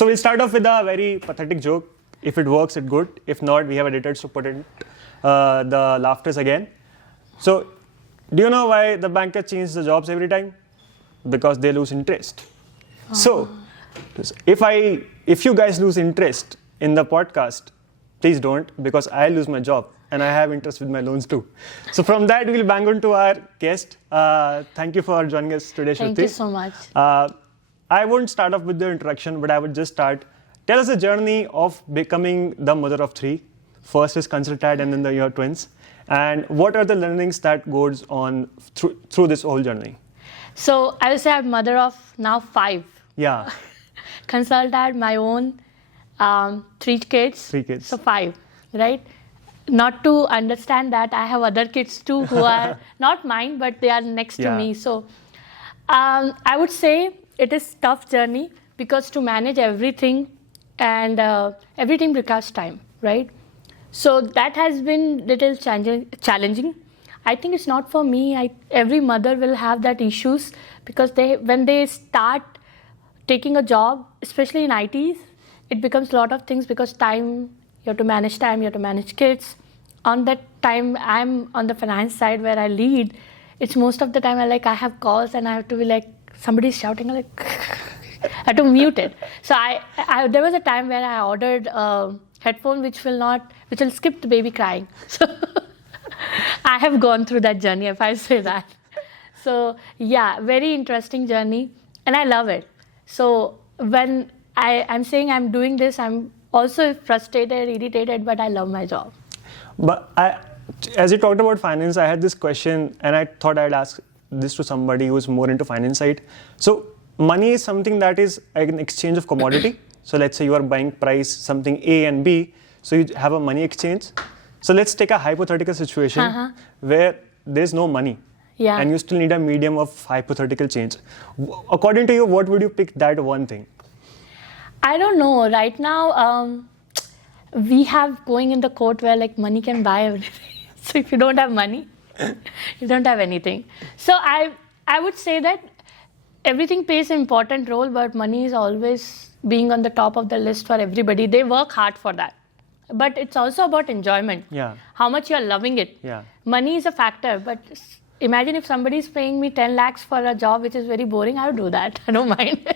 So we'll start off with a very pathetic joke. If it works, it's good. If not, we have editors to put in the laughters again. So, do you know why the banker changes the jobs every time? Because they lose interest. So, if you guys lose interest in the podcast, please don't, because I lose my job and I have interest with my loans too. So from that, we'll bang on to our guest. Thank you for joining us today, Shruti. Thank you so much. I won't start off with the introduction, but I would just start. Tell us the journey of becoming the mother of three. First is ConsultAdd and then your twins. And what are the learnings that goes on through this whole journey? So I would say I'm mother of now 5. Yeah. ConsultAdd, my own, 3 kids. 3 kids. So 5, right? Not to understand that I have other kids too who are not mine, but they are next to me. So I would say it is tough journey because to manage everything and everything requires time, right? So that has been little challenging. I think it's not for me. Every mother will have that issues because when they start taking a job, especially in ITs, it becomes a lot of things because you have to manage kids. On that time, I'm on the finance side where I lead. It's most of the time I have calls and I have to be like, somebody's shouting, I have to mute it. So there was a time where I ordered a headphone which will skip the baby crying. So I have gone through that journey, if I say that. So yeah, very interesting journey and I love it. So when I'm saying I'm doing this, I'm also frustrated, irritated, but I love my job. But as you talked about finance, I had this question and I thought I'd ask this to somebody who's more into finance side. So money is something that is an exchange of commodity. So let's say you are buying price something A and B. So you have a money exchange. So let's take a hypothetical situation where there's no money. Yeah. And you still need a medium of hypothetical change. According to you, what would you pick that one thing? I don't know. Right now, we have going in the court where money can buy everything. So if you don't have money, you don't have anything. So I would say that everything plays an important role, but money is always being on the top of the list for everybody. They work hard for that. But it's also about enjoyment. Yeah. How much you're loving it. Yeah. Money is a factor, but imagine if somebody is paying me 10 lakhs for a job which is very boring, I would do that. I don't mind.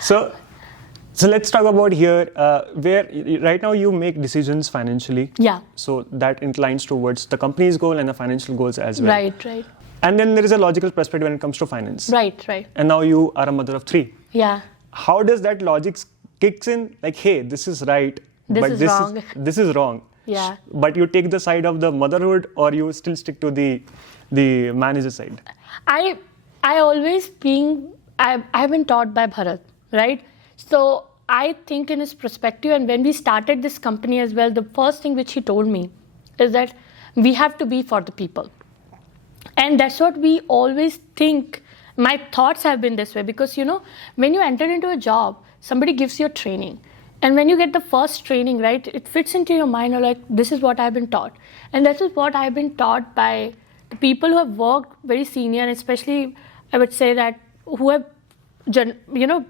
So let's talk about here where right now you make decisions financially. Yeah. So that inclines towards the company's goal and the financial goals as well. Right. And then there is a logical perspective when it comes to finance. Right. And now you are a mother of 3. Yeah. How does that logic kicks in? Like, hey, this is right, but this is wrong. Yeah. But you take the side of the motherhood, or you still stick to the manager side? I've been taught by Bharat, right? So I think in his perspective, and when we started this company as well, the first thing which he told me is that we have to be for the people. And that's what we always think. My thoughts have been this way because, when you enter into a job, somebody gives you a training. And when you get the first training, right, it fits into your mind, you're like, this is what I've been taught. And this is what I've been taught by the people who have worked very senior, and especially I would say that who have,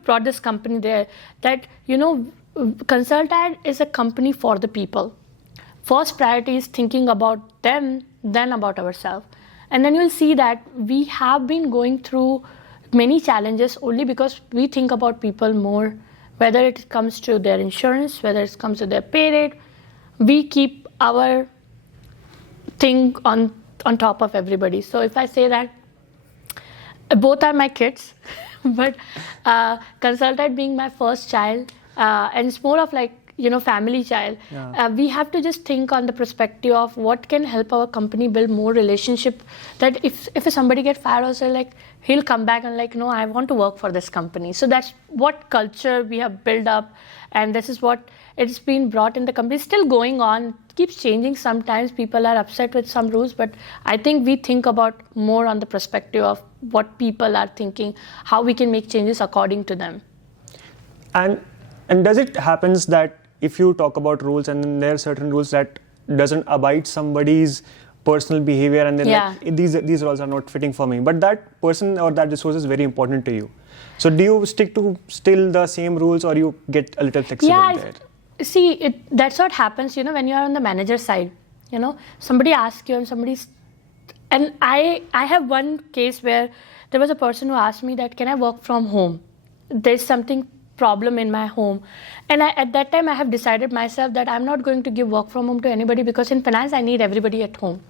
brought this company there, that, ConsultAdd is a company for the people. First priority is thinking about them, then about ourselves. And then you'll see that we have been going through many challenges only because we think about people more, whether it comes to their insurance, whether it comes to their pay rate. We keep our thing on top of everybody. So if I say that, both are my kids, but ConsultAdd being my first child, and it's more of family child. Yeah. We have to just think on the perspective of what can help our company build more relationship. That if somebody gets fired also, he'll come back and no, I want to work for this company. So that's what culture we have built up, and this is what it's been brought in the company. It's still going on, keeps changing. Sometimes people are upset with some rules, but I think we think about more on the perspective of what people are thinking, how we can make changes according to them. And does it happens that if you talk about rules and then there are certain rules that doesn't abide somebody's personal behavior and then Yeah. like, these roles are not fitting for me. But that person or that resource is very important to you. So do you stick to still the same rules or you get a little flexible there? See, that's what happens, when you're on the manager side. Somebody asks you and I have one case where there was a person who asked me that, can I work from home? There's something problem in my home. And at that time, I have decided myself that I'm not going to give work from home to anybody because in finance, I need everybody at home.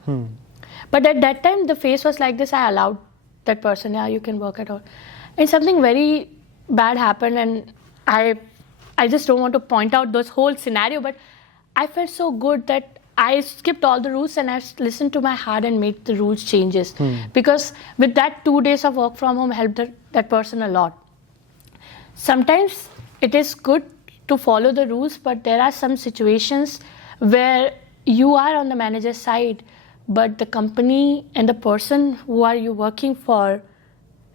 But at that time, the face was like this. I allowed that person, yeah, you can work at home. And something very bad happened, and I just don't want to point out those whole scenario, but I felt so good that I skipped all the rules and I listened to my heart and made the rules changes. Because with that 2 days of work from home helped that person a lot. Sometimes it is good to follow the rules, but there are some situations where you are on the manager's side, but the company and the person who are you working for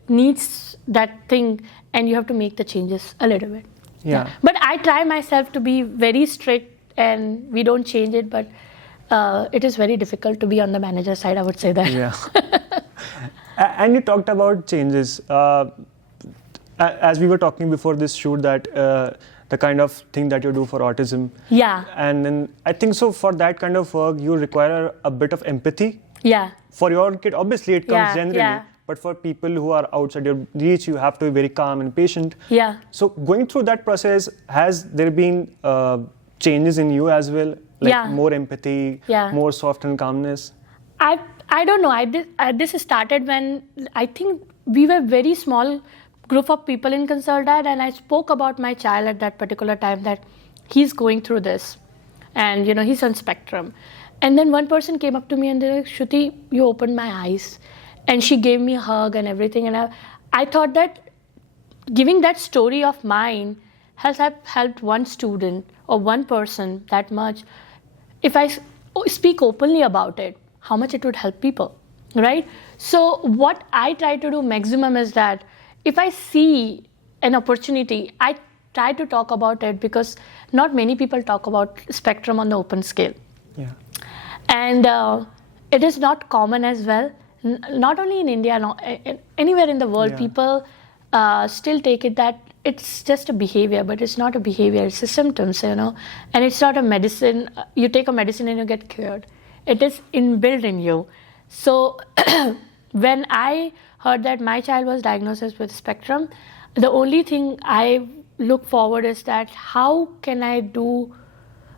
needs that thing, and you have to make the changes a little bit. Yeah. But I try myself to be very strict and we don't change it, but it is very difficult to be on the manager side, I would say that. Yeah. And you talked about changes. As we were talking before this shoot, that the kind of thing that you do for autism. Yeah. And then I think so for that kind of work, you require a bit of empathy. Yeah. For your kid, obviously it comes generally. Yeah. But for people who are outside your reach, you have to be very calm and patient. Yeah. So going through that process, has there been changes in you as well? Like more empathy, more soft and calmness? I don't know. This started when I think we were very small group of people in ConsultAdd, and I spoke about my child at that particular time that he's going through this and he's on spectrum. And then one person came up to me and they're like, Shruti, you opened my eyes. And she gave me a hug and everything. And I thought that giving that story of mine has helped one student or one person that much. If I speak openly about it, how much it would help people, right? So what I try to do maximum is that if I see an opportunity, I try to talk about it because not many people talk about spectrum on the open scale. Yeah. And it is not common as well. Not only in India, anywhere in the world, people still take it that it's just a behavior, but it's not a behavior, it's a symptoms, And it's not a medicine. You take a medicine and you get cured. It is inbuilt in you. So when I heard that my child was diagnosed with spectrum, the only thing I look forward is that how can I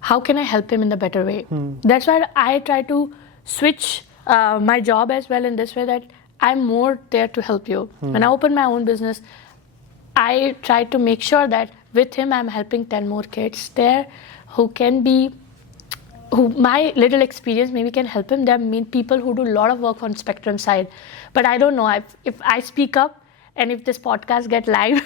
help him in the better way? That's why I try to switch my job as well in this way, that I'm more there to help you. When I open my own business, I try to make sure that with him I'm helping 10 more kids there who my little experience maybe can help him. There are people who do a lot of work on spectrum side, but I don't know if I speak up and if this podcast get live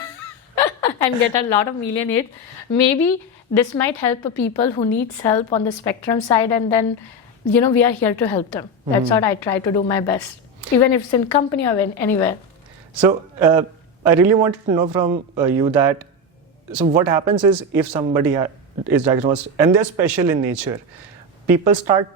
and get a lot of million hits, maybe this might help people who needs help on the spectrum side, and then we are here to help them. That's what I try to do my best, even if it's in company or anywhere. So I really wanted to know from you that, so what happens is if somebody is diagnosed and they're special in nature, people start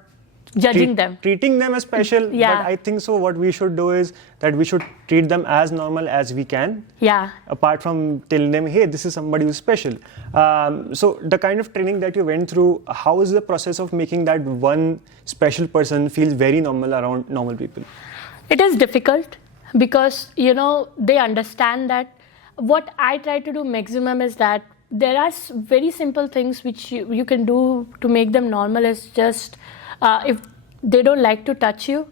judging them, treating them as special. But I think so what we should do is that we should treat them as normal as we can. Yeah. Apart from telling them, hey, this is somebody who's special. So the kind of training that you went through, how is the process of making that one special person feel very normal around normal people? It is difficult because, they understand that. What I try to do maximum is that there are very simple things which you can do to make them normal. Is just if they don't like to touch you.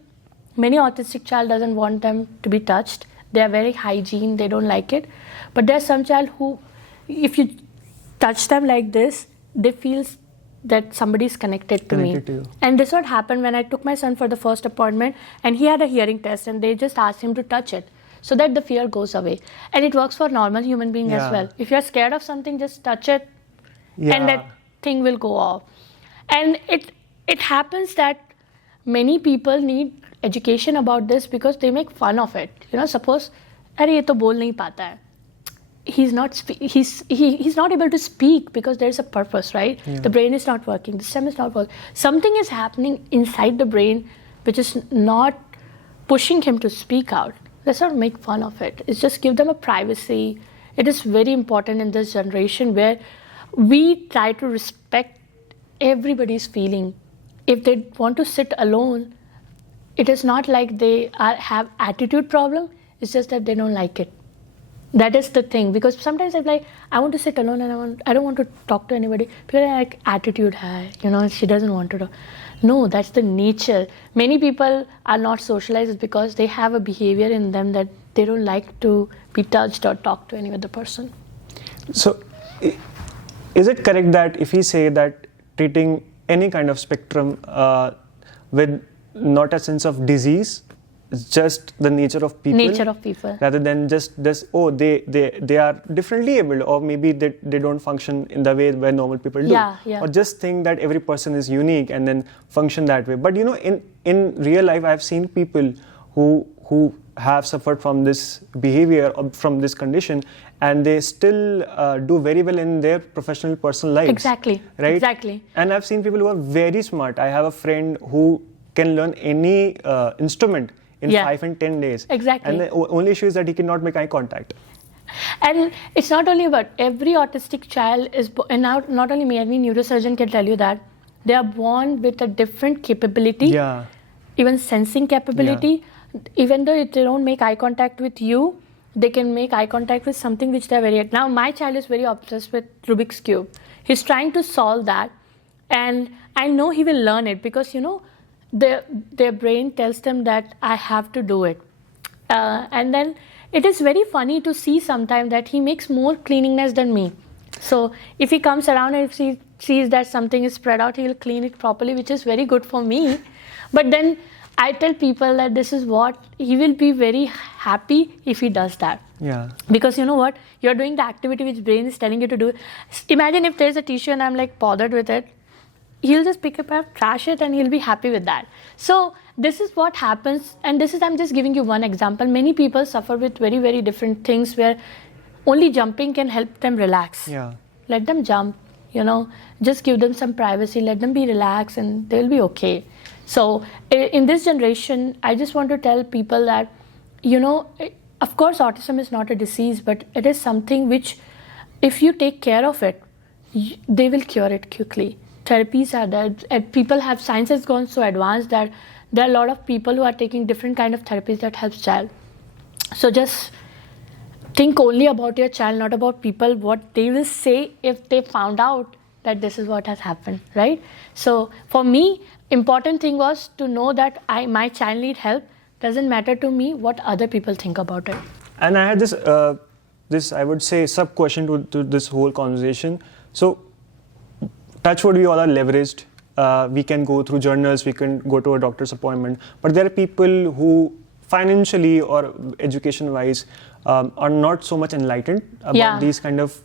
Many autistic child doesn't want them to be touched. They are very hygiene, they don't like it. But there's some child who, if you touch them like this, they feel that somebody is connected to me. And this what happened when I took my son for the first appointment, and he had a hearing test, and they just asked him to touch it so that the fear goes away. And it works for normal human being as well. If you're scared of something, just touch it and that thing will go off. And it happens that many people need education about this because they make fun of it. Suppose, "Arey, ye to bol nahi pata hai." He's not able to speak because there's a purpose, right? The brain is not working, the stem is not working. Something is happening inside the brain which is not pushing him to speak out, let's not make fun of it. It's just give them a privacy. It is very important in this generation where we try to respect everybody's feeling. If they want to sit alone, it is not like they have attitude problem. It's just that they don't like it. That is the thing, because sometimes I'm like, I want to sit alone and I don't want to talk to anybody. People are like, attitude hai, she doesn't want to talk. No, that's the nature. Many people are not socialized because they have a behavior in them that they don't like to be touched or talk to any other person. So, is it correct that if we say that treating any kind of spectrum with not a sense of disease, it's just the nature of people, rather than just they are differently abled, or maybe they don't function in the way where normal people do, or just think that every person is unique and then function that way. But in real life, I've seen people who have suffered from this behavior or from this condition, and they still do very well in their professional personal lives. Exactly. Right. Exactly. And I've seen people who are very smart. I have a friend who can learn any instrument in 5 and 10 days. Exactly. And the only issue is that he cannot make eye contact. And it's not only about every autistic child and now not only me, any neurosurgeon can tell you that they are born with a different capability, even sensing capability. Even though if they don't make eye contact with you, they can make eye contact with something which they're very... Now, my child is very obsessed with Rubik's Cube. He's trying to solve that. And I know he will learn it because, their brain tells them that I have to do it. And then it is very funny to see sometimes that he makes more cleanliness than me. So if he comes around and if he sees that something is spread out, he'll clean it properly, which is very good for me. But then I tell people that this is what he will be very happy if he does that. Yeah. Because you know what? You're doing the activity which brain is telling you to do. Imagine if there's a tissue and I'm like bothered with it. He'll just pick it up, trash it, and he'll be happy with that. So this is what happens, and I'm just giving you one example. Many people suffer with very, very different things where only jumping can help them relax. Yeah. Let them jump, just give them some privacy, let them be relaxed, and they'll be okay. So in this generation, I just want to tell people that, of course, autism is not a disease, but it is something which, if you take care of it, they will cure it quickly. Therapies are there, and science has gone so advanced that there are a lot of people who are taking different kind of therapies that helps child. So just think only about your child, not about people, what they will say if they found out that this is what has happened, right? So for me, important thing was to know that my child need help. Doesn't matter to me what other people think about it. And I had this I would say sub question to this whole conversation. So touch wood, we all are leveraged. We can go through journals, we can go to a doctor's appointment. But there are people who financially or education-wise are not so much enlightened about these kind of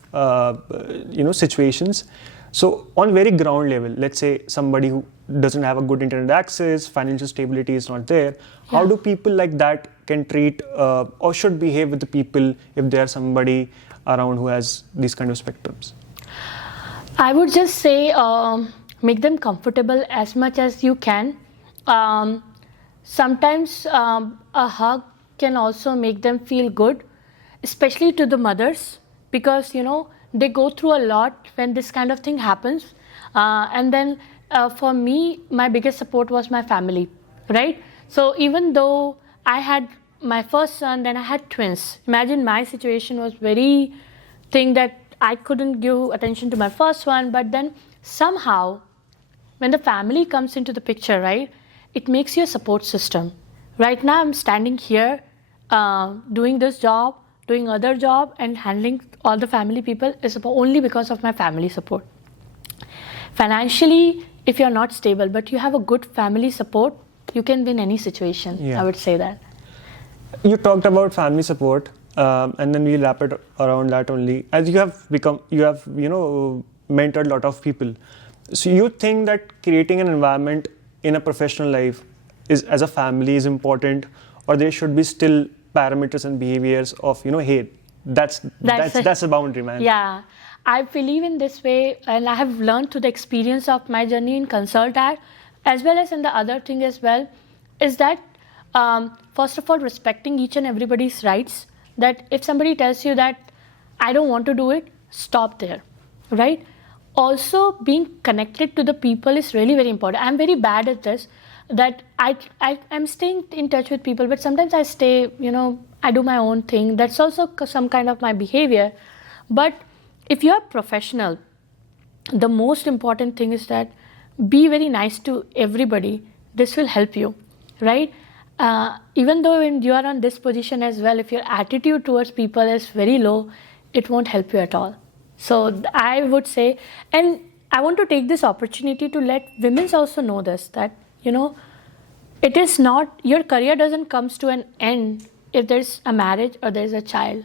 situations. So on very ground level, let's say somebody who doesn't have a good internet access, financial stability is not there. How do people like that can treat or should behave with the people if there's somebody around who has these kind of spectrums? I would just say make them comfortable as much as you can. Sometimes a hug can also make them feel good, especially to the mothers, because they go through a lot when this kind of thing happens. And then for me, my biggest support was my family, right? So even though I had my first son, then I had twins. Imagine my situation was very thing that I couldn't give attention to my first one, but then somehow when the family comes into the picture, right, it makes you a support system. Right now I'm standing here doing this job, doing other job, and handling all the family people is only because of my family support. Financially, if you're not stable, but you have a good family support, you can win any situation. I would say that. You talked about family support. And then we'll wrap it around that only. As you have mentored a lot of people. So you think that creating an environment in a professional life as a family is important, or there should be still parameters and behaviors of, hey, that's a boundary, man. Yeah, I believe in this way, and I have learned through the experience of my journey in ConsultAdd, as well as in the other thing as well. is that first of all, respecting each and everybody's rights. That if somebody tells you that I don't want to do it, stop there, right? Also, being connected to the people is really very important. I'm very bad at this. That I'm staying in touch with people, but sometimes I stay, I do my own thing. That's also some kind of my behavior. But if you're professional, the most important thing is that be very nice to everybody. This will help you, right? Even though when you are on this position as well, if your attitude towards people is very low, it won't help you at all. So I would say, and I want to take this opportunity to let women also know this, that, it is not, your career doesn't come to an end if there's a marriage or there's a child.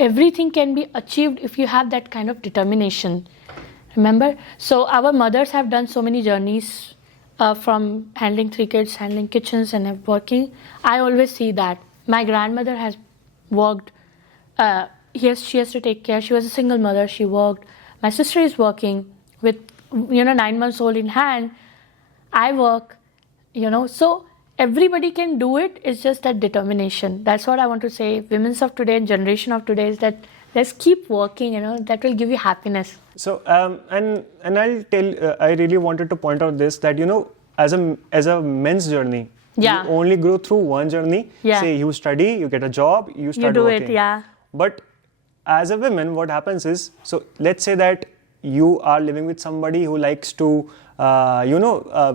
Everything can be achieved if you have that kind of determination. Remember? So our mothers have done so many journeys from handling 3 kids, handling kitchens and working. I always see that. My grandmother has worked. She has to take care. She was a single mother. She worked. My sister is working with, 9 months old in hand. I work, So everybody can do it. It's just that determination. That's what I want to say. Women of today and generation of today is that let's keep working, that will give you happiness. So, and I'll tell, I really wanted to point out this, that, as a men's journey, you only go through one journey. Say you study, you get a job, you start working. It, But as a woman, what happens is, so let's say that you are living with somebody who likes to,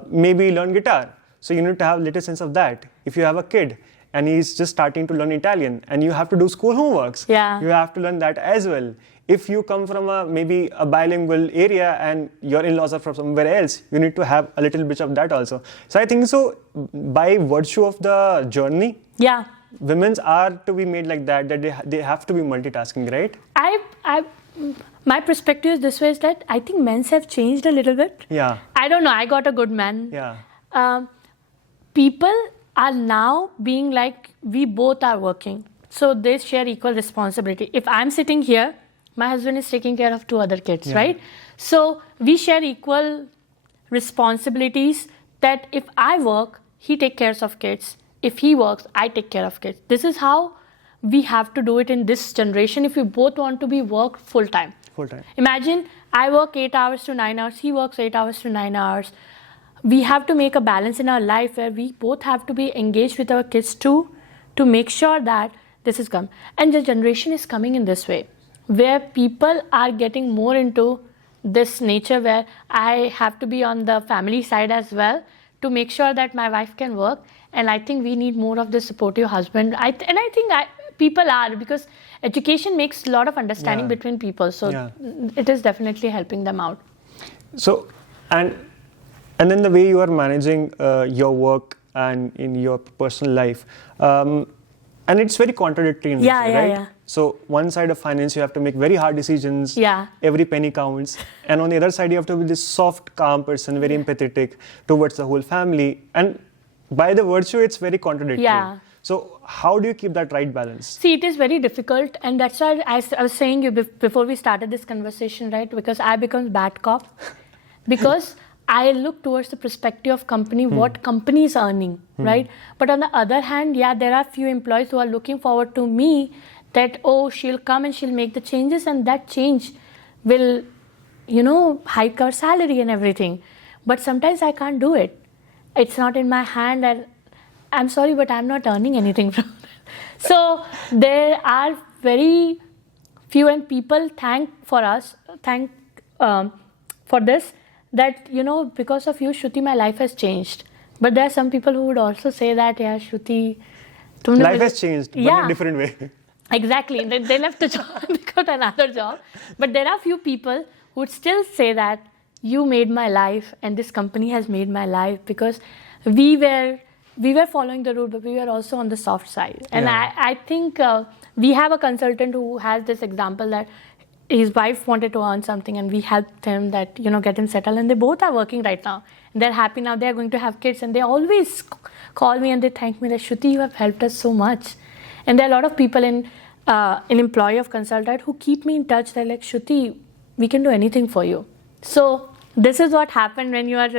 maybe learn guitar. So you need to have a little sense of that. If you have a kid and he's just starting to learn Italian and you have to do school homeworks, you have to learn that as well. If you come from maybe a bilingual area and your in-laws are from somewhere else, you need to have a little bit of that also. So I think so by virtue of the journey, women are to be made like that they have to be multitasking, right? My perspective is this way, is that I think men's have changed a little bit. I don't know. I got a good man. People are now being like, we both are working. So they share equal responsibility. If I'm sitting here, my husband is taking care of 2 other kids, right? So we share equal responsibilities, that if I work, he takes care of kids. If he works, I take care of kids. This is how we have to do it in this generation if we both want to be work full-time. Imagine I work 8 hours to 9 hours, he works 8 hours to 9 hours. We have to make a balance in our life where we both have to be engaged with our kids too, to make sure that this is come. And the generation is coming in this way, where people are getting more into this nature where I have to be on the family side as well to make sure that my wife can work. And I think we need more of the supportive husband. I think people are, because education makes a lot of understanding between people. So it is definitely helping them out. So, and then the way you are managing your work and in your personal life, and it's very contradictory in nature, right? So one side of finance, you have to make very hard decisions. Every penny counts. And on the other side, you have to be this soft, calm person, very empathetic towards the whole family. And by the virtue, it's very contradictory. So how do you keep that right balance? See, it is very difficult. And that's why I was saying you before we started this conversation, right? Because I become bad cop. Because I look towards the perspective of company, what company is earning, right? But on the other hand, there are few employees who are looking forward to me that, she'll come and she'll make the changes, and that change will, hike our salary and everything. But sometimes I can't do it. It's not in my hand, and I'm sorry, but I'm not earning anything from it. So there are very few, and people thank for this, that, because of you, Shruti, my life has changed. But there are some people who would also say that, Shruti, life has changed, but in a different way. Exactly. They left the job and got another job. But there are few people who would still say that you made my life and this company has made my life, because we were following the route, but we were also on the soft side. And I think we have a consultant who has this example that his wife wanted to earn something and we helped him that, get him settled, and they both are working right now. And they're happy now, they're going to have kids, and they always call me and they thank me that, Shruti, you have helped us so much. And there are a lot of people in employee of ConsultAdd who keep me in touch. They're like, Shruti, we can do anything for you. So this is what happened when you are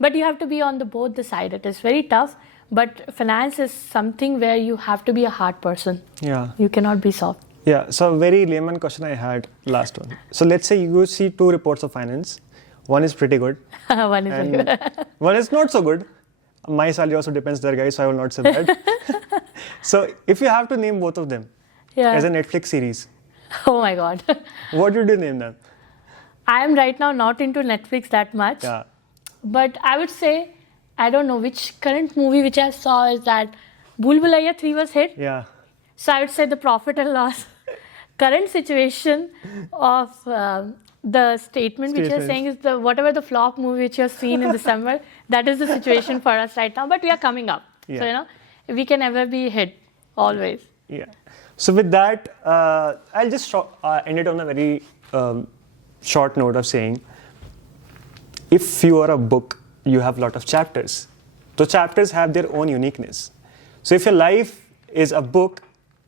But you have to be on both the side. It is very tough, but finance is something where you have to be a hard person. Yeah. You cannot be soft. Yeah. So a very layman question I had, last one. So let's say you see 2 reports of finance. One is pretty good. One is very good. One is not so good. My salary also depends there, guys, so I will not say that. So if you have to name both of them as a Netflix series, oh my God. what would you name them? I am right now not into Netflix that much. Yeah. But I would say, I don't know which current movie which I saw is that Bhool Bhulaiya 3 was hit. Yeah. So I would say the profit and loss. Current situation of the statement which you're saying is whatever the flop movie which you've seen in December, that is the situation for us right now. But we are coming up. Yeah. So, we can never be hit, always. Yeah. So with that, I'll just end it on a very short note of saying, if you are a book, you have a lot of chapters. Those chapters have their own uniqueness. So if your life is a book,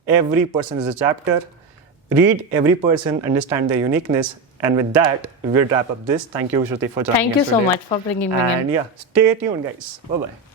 every person is a chapter. Read every person, understand their uniqueness. And with that, we'll wrap up this. Thank you, Shruti, for joining us today. Thank you so much for bringing me in. And yeah, stay tuned, guys. Bye-bye.